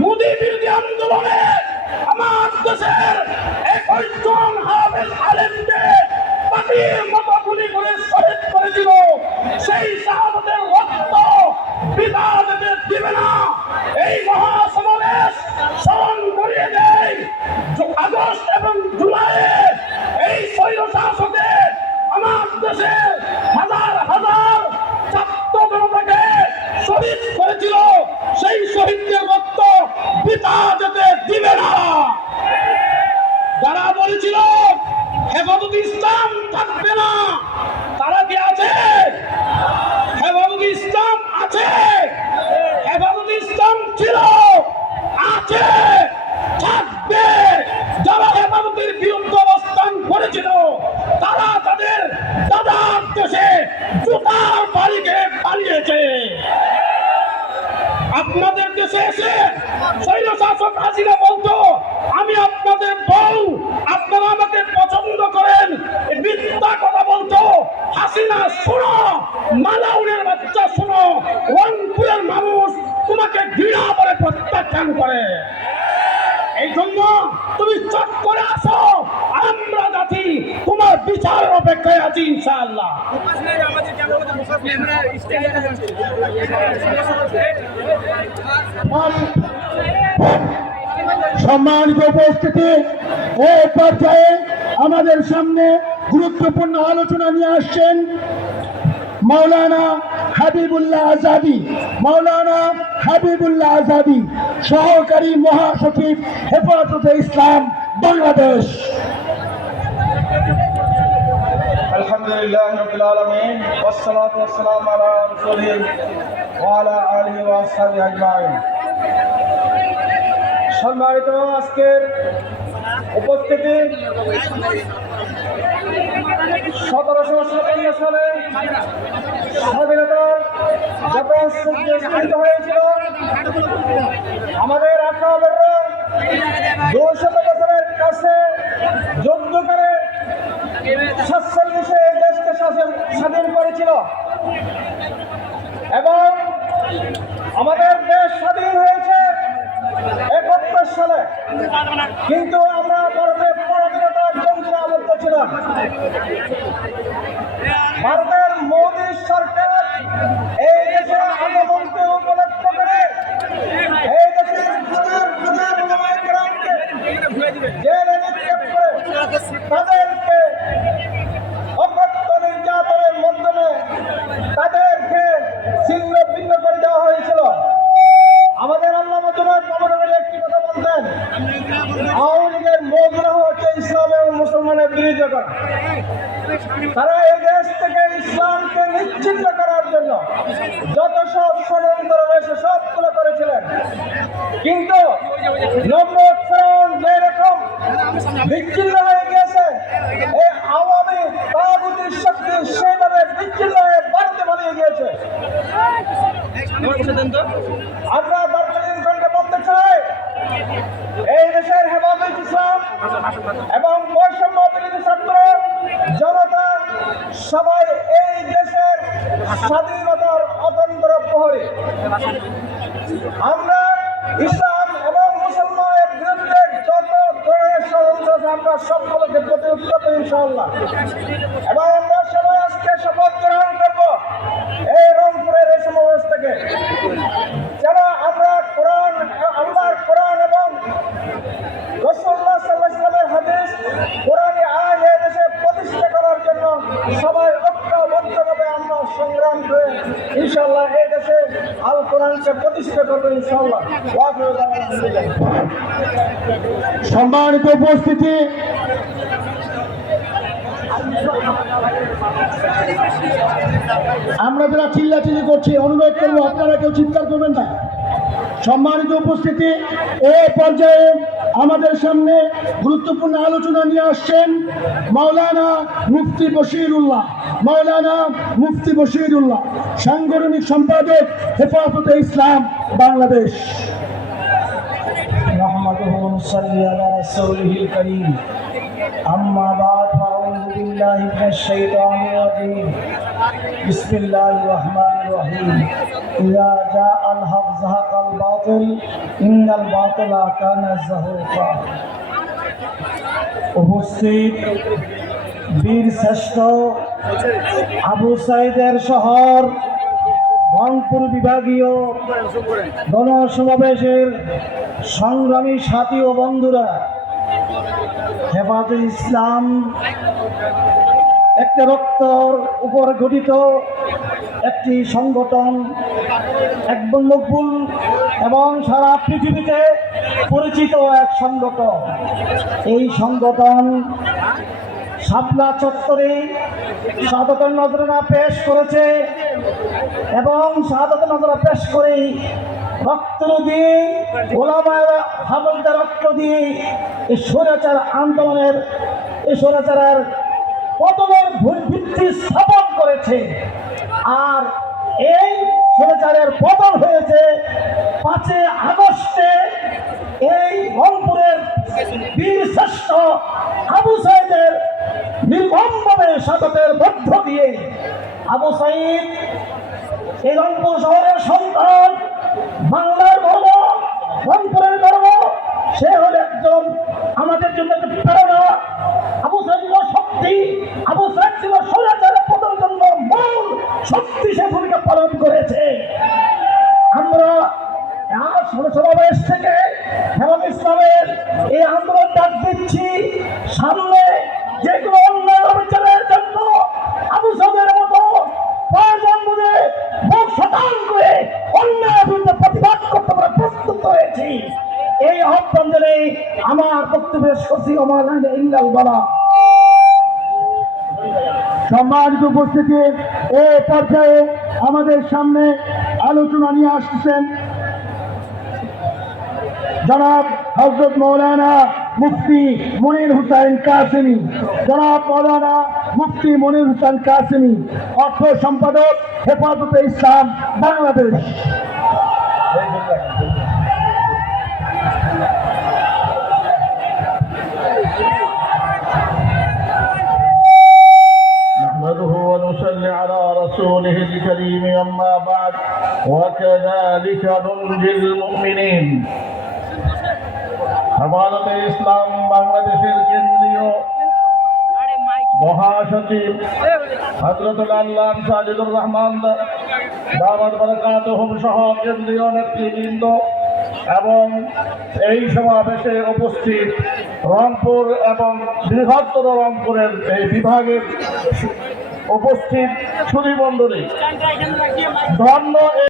মোদী বিরোধী আন্দোলনে আমার দেশের 21 জন হাফেজ আলেমকে পাখির মতো গুলি করে শহীদ করে দিল। সেই শাহাদাতের রক্ত পিতা যেতে দিবে না। এই মহাসমাবেশ স্মরণ করিয়ে দেয় আগস্ট এবং জুলাইয়ে এই স্বৈর শাসকে আমার দেশে হাজার হাজার ছাত্র জনতাকে শহীদ করেছিল। সেই শহীদদের রক্ত পিতা যেতে দিবে না। যারা বলেছিল হেফাজত ইসলাম থাকবে না, তারা কি আছে? হেফাজত ইসলাম আছে, হেফাজত ইসলাম ছিল, আছে, থাকবে। যারা হেফাজতের বিরুদ্ধে অবস্থান করেছিল তারা তাদের দাদার দেশে জুতার বাড়িকে পালিয়েছে। আপনাদের দেশে এসে স্বৈর শাসক হাসিনা বলতো, আমি আপনাদের বউ, আপনারা আমাকে পছন্দ করেন। মিথ্যা কথা বলতো। হাসিনা শোনো, মালাউনের বাচ্চা শোনো, রংপুরের মানুষ তোমাকে ঘৃণা করে প্রত্যাখ্যান করে। এই জন্য তুমি চট করে আসো, আমরা জাতি তোমার বিচারের অপেক্ষায় আছি ইনশাআল্লাহ। সম্মানিত উপস্থিতি, এই পর্যায়ে আমাদের সামনে গুরুত্বপূর্ণ আলোচনা নিয়ে আসছেন মাওলানা হাবিবুল্লাহ আজাদি। মাওলানা হাবিবুল্লাহ আজাদি, সহকারী মহাসচিব, হেফাজতে ইসলাম বাংলাদেশ। আলহামদুলিল্লাহ রাব্বিল আলামিন ওয়াসসালাতু ওয়াসসালামু আলা রাসূলিহি ওয়া আলা আলিহি ওয়া আসহাবিহি আজমাইন। সম্মানিত আজকের উপস্থিতি, 1757 সালে স্বাধীনতা যখন স্বীকৃত হয়েছিল, আমাদের আকাবেররা 200 বছরের কাছে যুদ্ধ করে 47-এ এই দেশকে স্বাধীন করেছিল এবং আমাদের দেশ স্বাধীন হয়েছে 71 সালে। কিন্তু আমরা ভারতের পরাধীনতার যন্ত্রণা আবদ্ধ ছিলাম। ভারতের মোদী সরকার এই দেশের আগমনকে উপলক্ষ করে এই দেশের হাজার হাজার ওলামায়ে কেরামকে জেলে নিক্ষেপ করে তাদেরকে অকথ্য নির্যাতনের মাধ্যমে তাদেরকে ছিন্ন ভিন্ন করে দেওয়া হয়েছিল। আমাদের আল্লামা জনাব মোহাম্মদ একটি কথা বলতেন, আওয়ামী লীগের মৌজুরা হচ্ছে ইসলাম এবং মুসলমানের বিরোধিতা করা। তারা এই দেশ থেকে ইসলামকে নিশ্চিন্ন করার জন্য যত সব ষড়যন্ত্র রয়েছে সবগুলো করেছিলেন। কিন্তু নমরুদ ফেরাউন যেরকম বিচ্ছিন্ন হয়ে গিয়েছে, এই আওয়ামী তাগুতের শক্তি সেইভাবে বিচ্ছিন্ন হয়ে ভারতে পালিয়ে গিয়েছে। আমরা দার্জিলিং খণ্ডে বলতে চাই, এই দেশের হেফাজত ইসলাম এবং বৈষম্য বিরোধী ছাত্র জনতা সবাই এই দেশের স্বাধীনতার অতন্ত্র প্রহরী। আমরা ইসলাম এবং মুসলমানের বিরুদ্ধে যত ধরনের ষড়যন্ত্র আছে আমরা সবগুলোকে প্রতিরোধ করবো ইনশাআল্লাহ। এবং আমরা সবাই আজকে শপথ গ্রহণ করবো এই রংপুরের এই সমাবেশ থেকে, যেন আমরা আল্লাহর কোরআন এবং রাসূলুল্লাহ সাল্লাল্লাহু আলাইহি ওয়াসাল্লামের হাদিস কোরআনী আইন এই দেশে প্রতিষ্ঠা করার জন্য সবাই ঐক্যবদ্ধভাবে আমরা সংগ্রাম করে ইনশাআল্লাহ এই দেশে আল কোরআনকে প্রতিষ্ঠা করবো ইনশাআল্লাহ। সম্মানিত উপস্থিতি, আমরা যারা চিল্লাচিল্লি করছি অনুরোধ করবো আপনারা কেউ চিৎকার করবেন না। সম্মানিত উপস্থিতি, এই পর্যায়ে আমাদের সামনে গুরুত্বপূর্ণ আলোচনা নিয়ে আসছেন মাওলানা মুফতি বশিরুল্লাহ। মাওলানা মুফতি বশিরুল্লাহ, সাংগঠনিক সম্পাদক, হেফাজতে ইসলাম বাংলাদেশ। نحمده ونصلي على رسوله الكريم أما بعد فأعوذ بالله من الشيطان الرجيم بسم الله الرحمن الرحيم إذا جاء الحق زهق الباطل إن الباطل كان زهوقا উপস্থিত বীর শ্রেষ্ঠ আবু সাইদের শহর রংপুর বিভাগীয় গণসমাবেশের সংগ্রামী সাথী ও বন্ধুরা, হেফাজতে ইসলাম একটা রক্তর উপর গঠিত একটি সংগঠন, একদম মকবুল এবং সারা পৃথিবীতে পরিচিত এক সংগঠন। এই সংগঠন শাপলা চত্বরে শাহাদাতের নজরানা পেশ করেছে এবং শাহাদাতের নজরানা পেশ করে রক্ত দিয়ে ওলামায়ে হাফেজদের রক্ত দিয়ে এই স্বৈরাচার আন্দোলনের এই স্বৈরাচারের পতনের ভিত্তি স্থাপন করেছে। আর এই স্বৈরাচারের পতন হয়েছে 5 আগস্টে এই রংপুরের বীর শ্রেষ্ঠ আবু সাইদের নির্মমভাবে শাহাদাতের মধ্য দিয়ে। আবু সাইদ এই রংপুর শহরের সন্তান, বাংলার গর্ব, রংপুরের গর্ব। সে হল একজন আমাদের জন্য একটা প্রেরণা। আবু সাইদ ছিল শক্তি, আবু সাইদ ছিল স্বৈরাচারের পতনের জন্য মূল শক্তি, সে ভূমিকা পালন করেছে। আমরা সমাবেশ থেকে হেফাজতে ইসলামের এই আন্দোলন ডাক দিচ্ছি, সামনে যে কোনো অন্যায় অবিচারের জন্য আবু সাইদের মতো প্রয়োজন বুঝে মুখ শতান করে অন্যায় বিরুদ্ধে প্রতিবাদ করতে আমরা প্রস্তুত হয়েছি। এই আহ্বান জানিয়ে আমার বক্তব্য শেষ করছি। আমার ইল্লাল বালা। সম্মানিত উপস্থিতি, এই পর্যায়ে আমাদের সামনে আলোচনা নিয়ে আসছেন জনাব হযরত মৌলানা মুফতি মনির হুসাইন কাসেমি। জনাব মৌলানা মুফতি মনির হুসাইন কাসেমি, অর্থ সম্পাদক, হেফাজতে ইসলাম বাংলাদেশ। نحمده ونصلي على رسوله الكريم أما بعد وكذلك ننجي المؤمنين। হেফাজতে ইসলাম বাংলাদেশের কেন্দ্রীয় মহাসচিব হযরতুল আল্লাহ সাজিদুর রহমান দাওয়াত বারাকাতুহুম সহ কেন্দ্রীয় নেতৃবৃন্দ এবং এই সমাবেশে উপস্থিত রংপুর এবং বৃহত্তর রংপুরের এই বিভাগের উপস্থিত সুধী মণ্ডলী, ধন্য